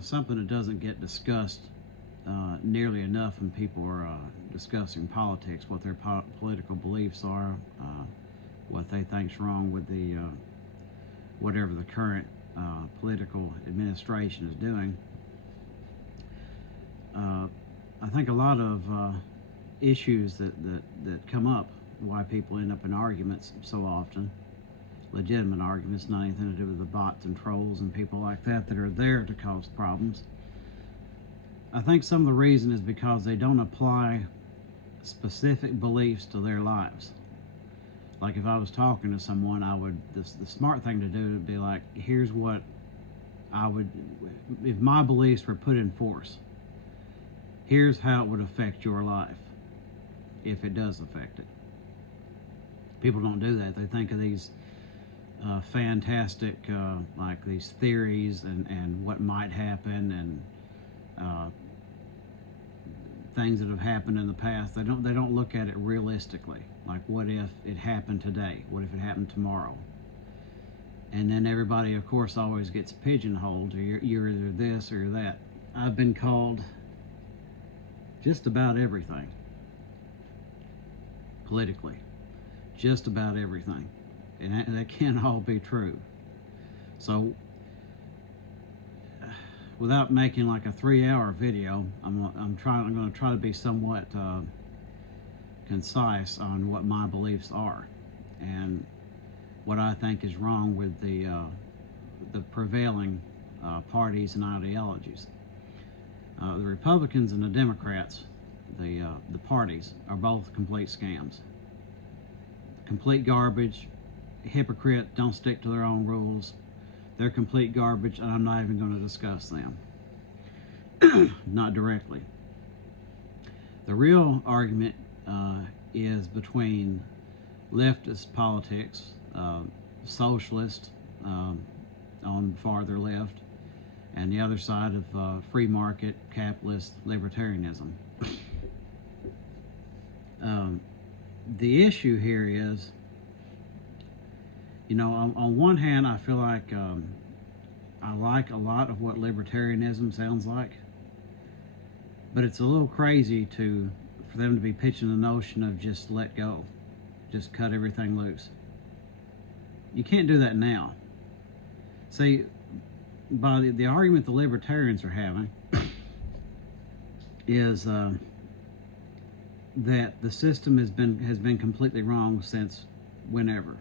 Something that doesn't get discussed nearly enough when people are discussing politics, what their political beliefs are, what they think's wrong with the whatever the current political administration is doing. I think a lot of issues that come up, why people end up in arguments so often, legitimate arguments, not anything to do with the bots and trolls and people like that are there to cause problems. I think some of the reason is because they don't apply specific beliefs to their lives. Like if I was talking to someone, the smart thing to do would be like, here's what I would, if my beliefs were put in force, here's how it would affect your life, if it does affect it. People don't do that. They think of these fantastic, like these theories and what might happen and things that have happened in the past. They don't look at it realistically. Like, what if it happened today? What if it happened tomorrow? And then everybody, of course, always gets pigeonholed. Or you're either this or that. I've been called just about everything politically, just about everything, and that can't all be true. So without making like a 3-hour video, I'm going to try to be somewhat concise on what my beliefs are and what I think is wrong with the prevailing parties and ideologies. The Republicans and the Democrats, the parties, are both complete scams. Complete garbage, hypocrite, don't stick to their own rules. They're complete garbage, and I'm not even going to discuss them. Not directly. The real argument is between leftist politics, socialist on farther left, and the other side of free market, capitalist, libertarianism. The issue here is, on one hand, I feel like I like a lot of what libertarianism sounds like, but it's a little crazy for them to be pitching the notion of just let go, just cut everything loose. You can't do that now. See, by the argument the libertarians are having is that the system has been completely wrong since whenever.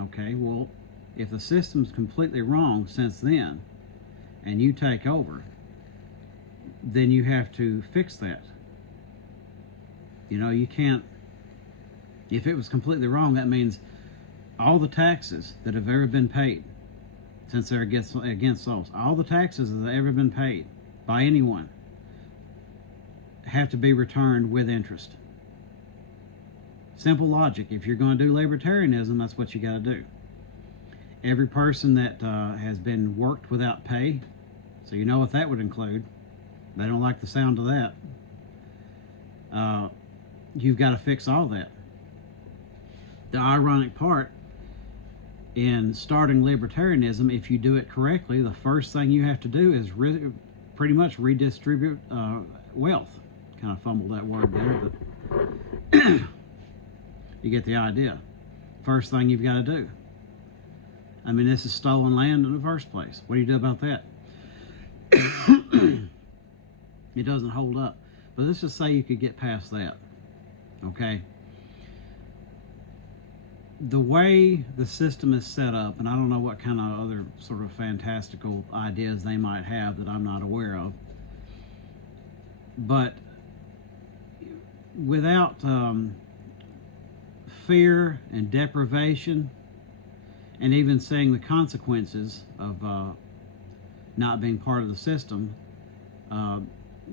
Okay, well, if the system's completely wrong since then, and you take over, then you have to fix that. You can't. If it was completely wrong, that means all the taxes that have ever been paid since they're against those, all the taxes that have ever been paid by anyone have to be returned with interest. Simple logic. If you're going to do libertarianism, that's what you got to do. Every person that has been worked without pay, so you know what that would include. They don't like the sound of that. You've got to fix all that. The ironic part in starting libertarianism, if you do it correctly, the first thing you have to do is pretty much redistribute wealth. Kind of fumbled that word there, but you get the idea. First thing you've got to do. I mean, this is stolen land in the first place. What do you do about that? It doesn't hold up. But let's just say you could get past that. Okay? The way the system is set up, and I don't know what kind of other sort of fantastical ideas they might have that I'm not aware of, but without fear and deprivation, and even seeing the consequences of not being part of the system,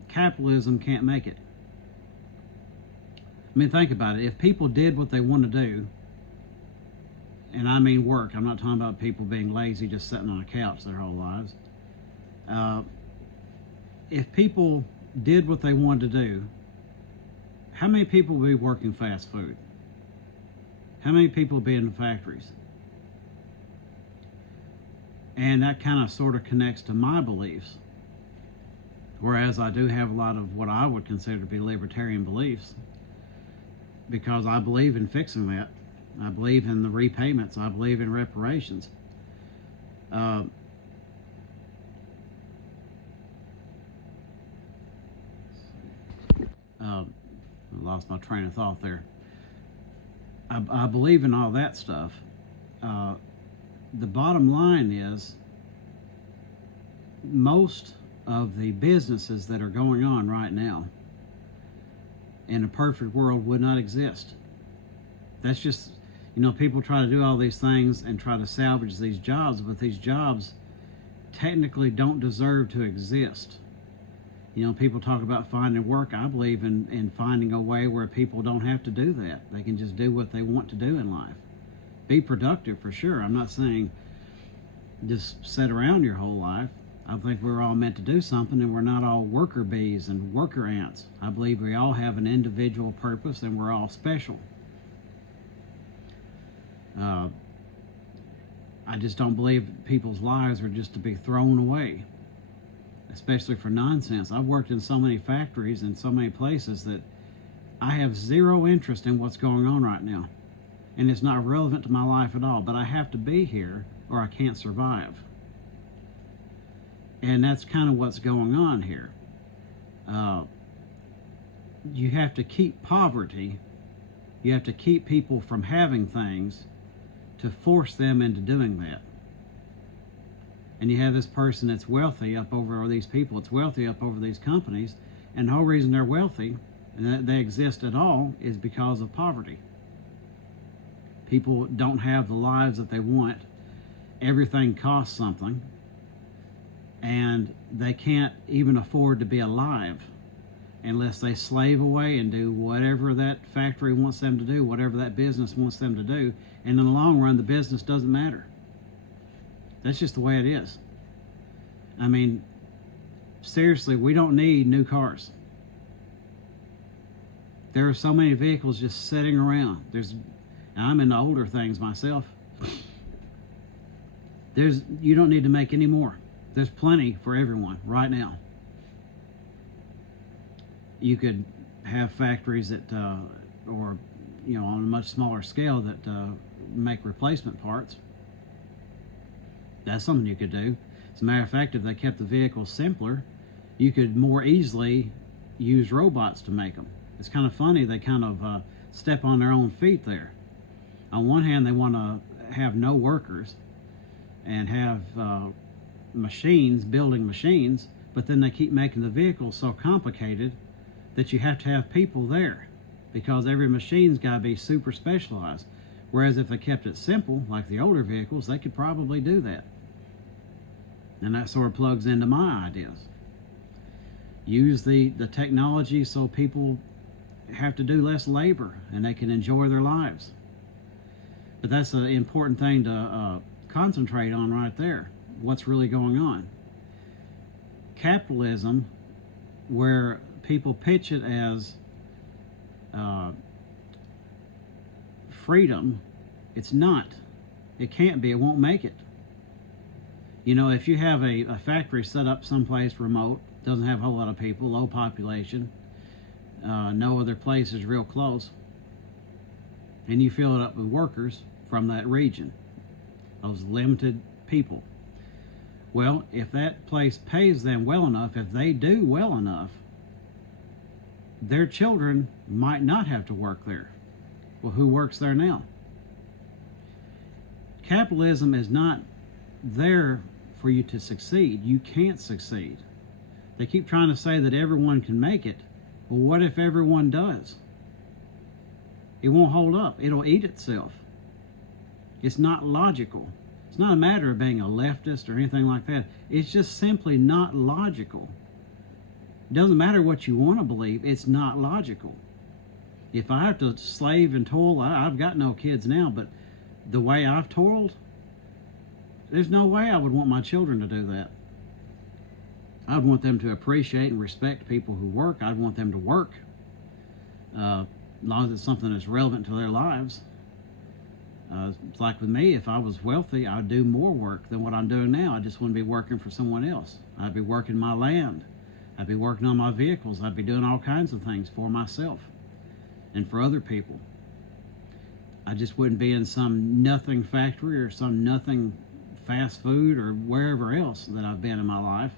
capitalism can't make it. I mean, think about it. If people did what they want to do, and I mean work, I'm not talking about people being lazy just sitting on a couch their whole lives. If people did what they wanted to do, how many people would be working fast food? How many people would be in the factories? And that kind of sort of connects to my beliefs Whereas I do have a lot of what I would consider to be libertarian beliefs, because I believe in fixing that. I believe in the repayments. I believe in reparations. Uh, I lost my train of thought there. I believe in all that stuff. The bottom line is, most of the businesses that are going on right now in a perfect world would not exist. That's just, people try to do all these things and try to salvage these jobs, but these jobs technically don't deserve to exist. People talk about finding work. I believe in finding a way where people don't have to do that. They can just do what they want to do in life. Be productive, for sure. I'm not saying just sit around your whole life. I think we're all meant to do something, and we're not all worker bees and worker ants. I believe we all have an individual purpose, and we're all special. I just don't believe people's lives are just to be thrown away, especially for nonsense. I've worked in so many factories and so many places that I have zero interest in what's going on right now. And it's not relevant to my life at all, but I have to be here or I can't survive. And that's kind of what's going on here. You have to keep poverty. You have to keep people from having things to force them into doing that. And you have this person that's wealthy up over, or these people that's wealthy up over these companies, and the whole reason they're wealthy and that they exist at all is because of poverty. People don't have the lives that they want. Everything costs something, and they can't even afford to be alive unless they slave away and do whatever that factory wants them to do, whatever that business wants them to do. And in the long run, the business doesn't matter. That's just the way it is. I mean, seriously, we don't need new cars. There are so many vehicles just sitting around. I'm into older things myself. You don't need to make any more. There's plenty for everyone right now. You could have factories that, or on a much smaller scale, that make replacement parts. That's something you could do. As a matter of fact, if they kept the vehicles simpler, you could more easily use robots to make them. It's kind of funny, they kind of step on their own feet there. On one hand, they want to have no workers and have machines building machines, but then they keep making the vehicles so complicated that you have to have people there, because every machine's got to be super specialized. Whereas if they kept it simple, like the older vehicles, they could probably do that. And that sort of plugs into my ideas. Use the technology so people have to do less labor and they can enjoy their lives. But that's an important thing to concentrate on right there. What's really going on? Capitalism, where people pitch it as freedom, it's not. It can't be. It won't make it. If you have a factory set up someplace remote, doesn't have a whole lot of people, low population, no other place is real close, and you fill it up with workers from that region, those limited people. Well, if that place pays them well enough, if they do well enough, their children might not have to work there. Well, who works there now? Capitalism is not there for you to succeed. You can't succeed. They keep trying to say that everyone can make it. Well, what if everyone does? It won't hold up. It'll eat itself. It's not logical. It's not a matter of being a leftist or anything like that. It's just simply not logical. It doesn't matter what you want to believe. It's not logical. If I have to slave and toil, I've got no kids now, but the way I've toiled, there's no way I would want my children to do that. I'd want them to appreciate and respect people who work. I'd want them to work, as long as it's something that's relevant to their lives. It's like with me, if I was wealthy, I'd do more work than what I'm doing now. I just wouldn't be working for someone else. I'd be working my land. I'd be working on my vehicles. I'd be doing all kinds of things for myself and for other people. I just wouldn't be in some nothing factory or some nothing fast food or wherever else that I've been in my life.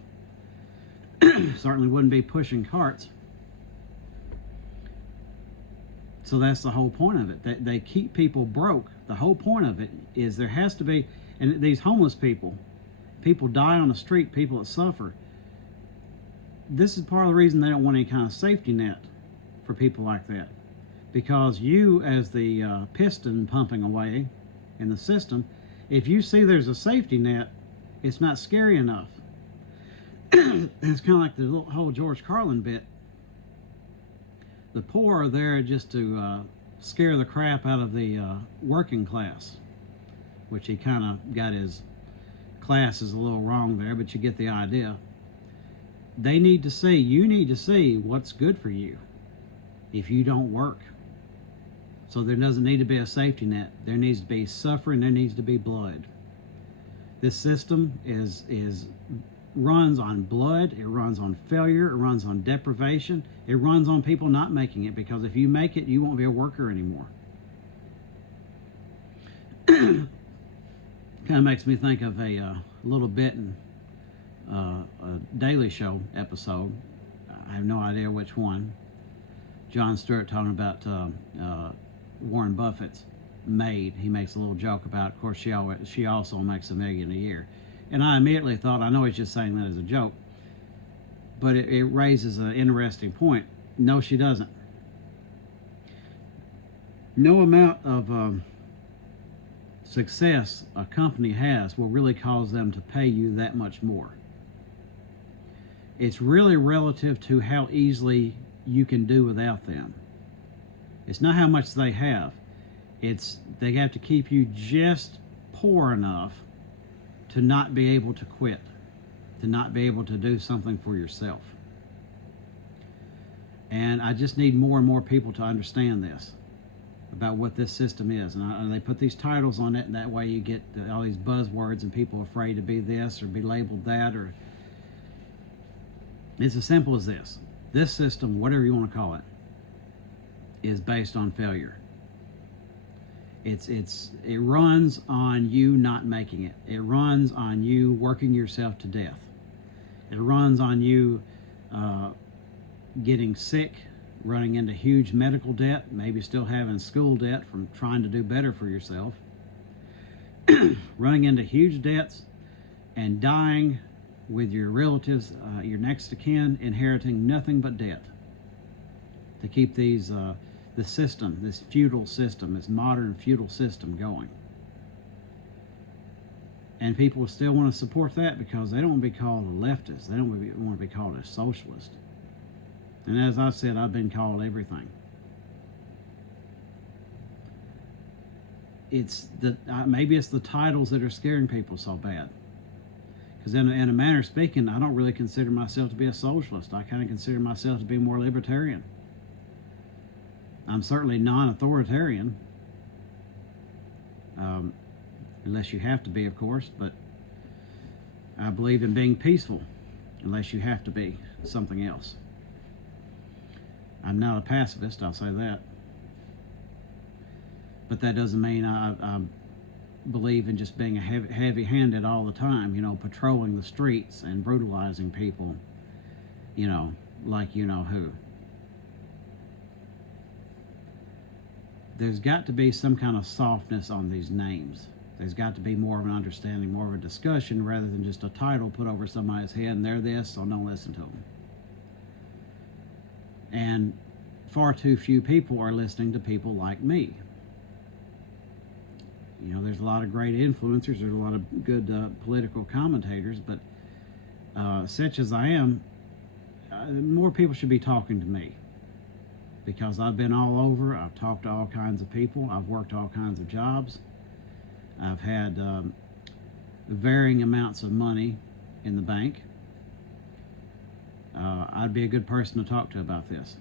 Certainly wouldn't be pushing carts. So that's the whole point of it. They keep people broke. The whole point of it is there has to be, and these homeless people die on the street, people that suffer. This is part of the reason they don't want any kind of safety net for people like that. Because you, as the piston pumping away in the system, if you see there's a safety net, it's not scary enough. It's kind of like the whole George Carlin bit. The poor are there just to scare the crap out of the working class, which he kind of got his classes a little wrong there, but you get the idea. You need to see what's good for you if you don't work. So there doesn't need to be a safety net. There needs to be suffering. There needs to be blood. This system runs on blood. It runs on failure. It runs on deprivation. It runs on people not making it, because if you make it, you won't be a worker anymore. Kind of makes me think of a little bit in a Daily Show episode. I have no idea which one. Jon Stewart talking about Warren Buffett's maid. He makes a little joke about, of course, she also makes $1 million a year. And I immediately thought, I know he's just saying that as a joke, but it raises an interesting point. No, she doesn't. No amount of success a company has will really cause them to pay you that much more. It's really relative to how easily you can do without them. It's not how much they have. It's they have to keep you just poor enough to not be able to quit, to not be able to do something for yourself. And I just need more and more people to understand this, about what this system is. And they put these titles on it, and that way you get all these buzzwords and people are afraid to be this or be labeled that. Or it's as simple as this. This system, whatever you want to call it, is based on failure. It runs on you not making it. It runs on you working yourself to death. It runs on you getting sick, running into huge medical debt, maybe still having school debt from trying to do better for yourself, running into huge debts, and dying with your relatives, your next of kin, inheriting nothing but debt to keep the system, this feudal system, this modern feudal system going. And people still want to support that because they don't want to be called a leftist. They don't want to be called a socialist. And as I said, I've been called everything. Maybe it's the titles that are scaring people so bad. Because in a manner of speaking, I don't really consider myself to be a socialist. I kind of consider myself to be more libertarian. I'm certainly non-authoritarian, unless you have to be, of course, but I believe in being peaceful, unless you have to be something else. I'm not a pacifist, I'll say that. But that doesn't mean I believe in just being heavy-handed all the time, patrolling the streets and brutalizing people, like you know who. There's got to be some kind of softness on these names. There's got to be more of an understanding, more of a discussion, rather than just a title put over somebody's head and they're this, so don't listen to them. And far too few people are listening to people like me. There's a lot of great influencers, there's a lot of good political commentators, but such as I am, more people should be talking to me. Because I've been all over, I've talked to all kinds of people, I've worked all kinds of jobs, I've had varying amounts of money in the bank. I'd be a good person to talk to about this.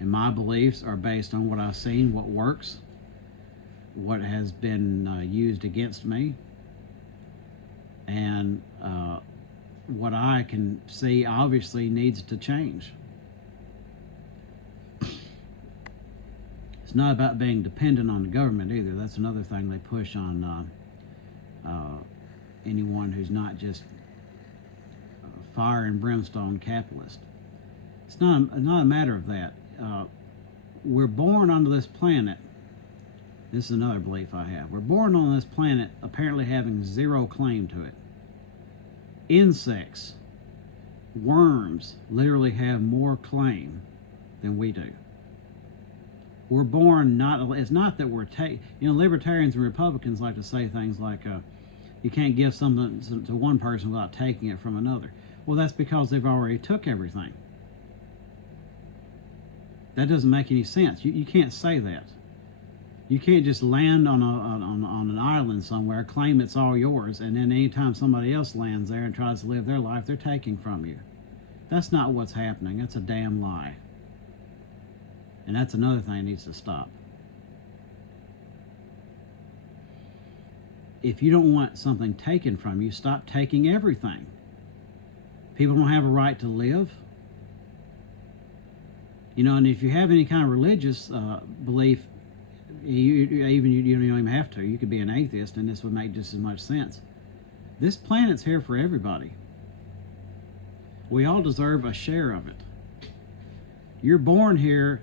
And my beliefs are based on what I've seen, what works, what has been used against me, and what I can see obviously needs to change. It's not about being dependent on the government either. That's another thing they push on anyone who's not just fire and brimstone capitalist. It's not a matter of that. We're born onto this planet. This is another belief I have. We're born on this planet apparently having zero claim to it. Insects, worms literally have more claim than we do. We're born it's not that we're libertarians and Republicans like to say things like you can't give something to one person without taking it from another. Well, that's because they've already took everything. That doesn't make any sense. You can't say that. You can't just land on an island somewhere, claim it's all yours, and then anytime somebody else lands there and tries to live their life, they're taking from you. That's not what's happening. That's a damn lie. And that's another thing that needs to stop. If you don't want something taken from you, stop taking everything. People don't have a right to live. And if you have any kind of religious belief, you don't even have to. You could be an atheist, and this would make just as much sense. This planet's here for everybody. We all deserve a share of it. You're born here.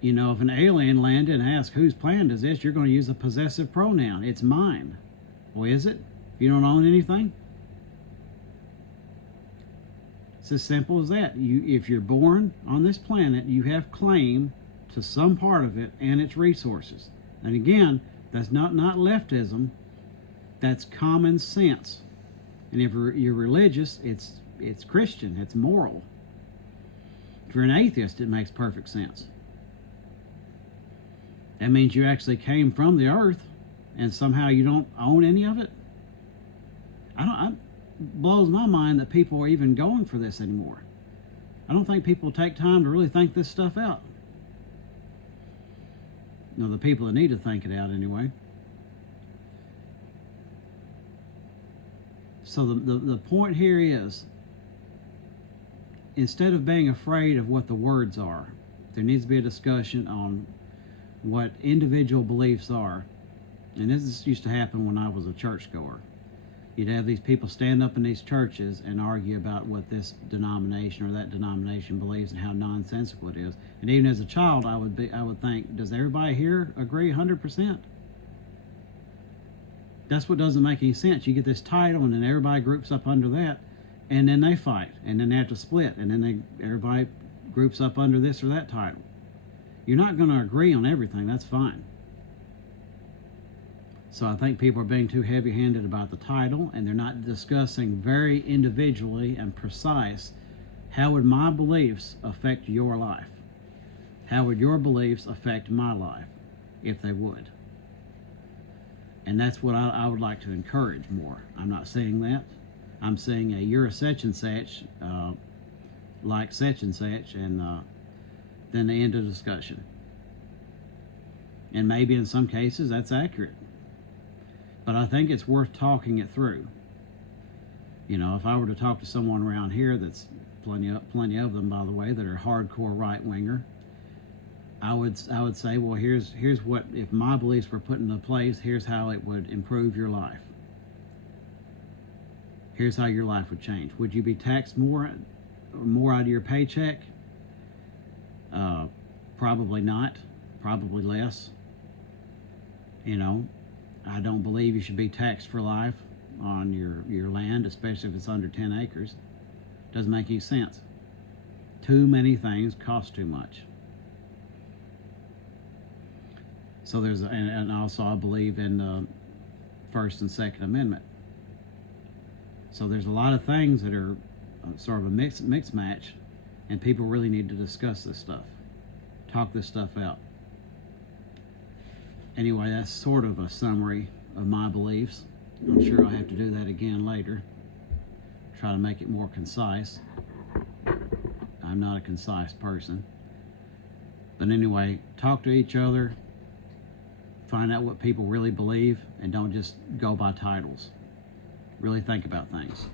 If an alien landed and asked whose planet is this, you're going to use a possessive pronoun. It's mine. Well, is it? You don't own anything? It's as simple as that. If you're born on this planet, you have claim to some part of it and its resources. And again, that's not leftism. That's common sense. And if you're religious, it's Christian. It's moral. If you're an atheist, it makes perfect sense. That means you actually came from the earth, and somehow you don't own any of it. It blows my mind that people are even going for this anymore. I don't think people take time to really think this stuff out. The people that need to think it out anyway. So the point here is, instead of being afraid of what the words are, there needs to be a discussion on what individual beliefs are. And this used to happen when I was a churchgoer. You'd have these people stand up in these churches and argue about what this denomination or that denomination believes and how nonsensical it is. And even as a child, I would think, does everybody here agree 100%? That's what doesn't make any sense. You get this title, and then everybody groups up under that, and then they fight, and then they have to split, and then everybody groups up under this or that title. You're not going to agree on everything. That's fine. So I think people are being too heavy-handed about the title, and they're not discussing very individually and precise, how would my beliefs affect your life? How would your beliefs affect my life, if they would? And that's what I would like to encourage more. I'm not saying that. I'm saying you're a such and such, like such and such, and then the end of discussion. And maybe in some cases that's accurate. But I think it's worth talking it through. If I were to talk to someone around here, that's plenty of them, by the way, that are hardcore right-winger, I would say, well, here's what, if my beliefs were put into place, here's how it would improve your life. Here's how your life would change. Would you be taxed more out of your paycheck? Probably not. Probably less. I don't believe you should be taxed for life on your land, especially if it's under 10 acres. Doesn't make any sense. Too many things cost too much. So and also I believe in the First and Second Amendment. So there's a lot of things that are sort of a mix match, and people really need to discuss this stuff, talk this stuff out. Anyway, that's sort of a summary of my beliefs. I'm sure I'll have to do that again later, try to make it more concise. I'm not a concise person. But anyway, talk to each other, find out what people really believe, and don't just go by titles. Really think about things.